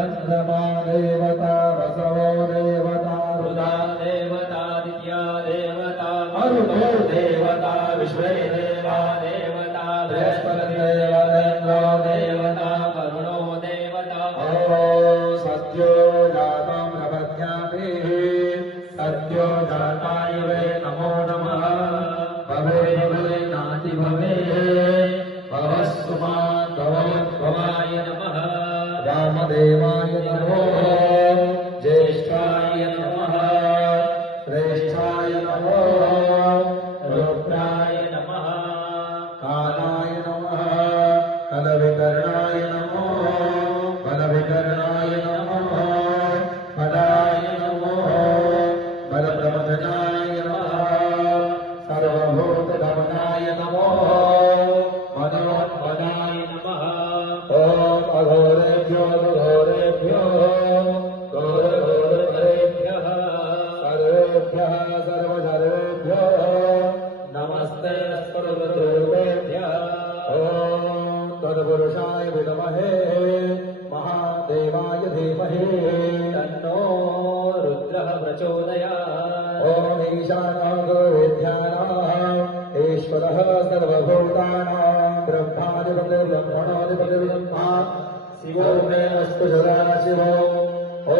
चन्द्रमा देवता वसवो देवता रुदा देवता दित्या देवता अरुणो देवता विश्वे देवा देवता बृहस्पतिर्देवतेन्द्रो देवता वरुणो देवता सत्यो जातं प्रपद्यामि सत्यो जाताय वै नमो नमः भवे भवे नाति भवे भवस्तु मां भवद्भवाय नमः रामदेवाय नमो ज्येष्ठाय नमः श्रेष्ठाय नमो रुद्राय नमः कालाय नमः कलविकर्णाय नमो बलविकर्णाय नमः बलाय नमो बलप्रमथनाय नमः सर्वभूतगमनाय नमो मनोन्मनाय नमः ॐ अघोरेभ्यो घोरेभ्यो घोरघोरेभ्यः सर्वेभ्यः सर्वसर्वेभ्यो नमस्ते सर्वरूपेभ्यः ॐ तत्पुरुषाय विद्महे महादेवाय धीमहि तन्नो रुद्रः प्रचोदयात् ॐ ईशानः गुरुविद्यानाम् ईश्वरः सर्वभूतानां ब्रह्माधिपतिर्ब्रह्मणोऽधिपतिर्ब्रह्मा शिवो मे अस्तु सदाशिवो ॐ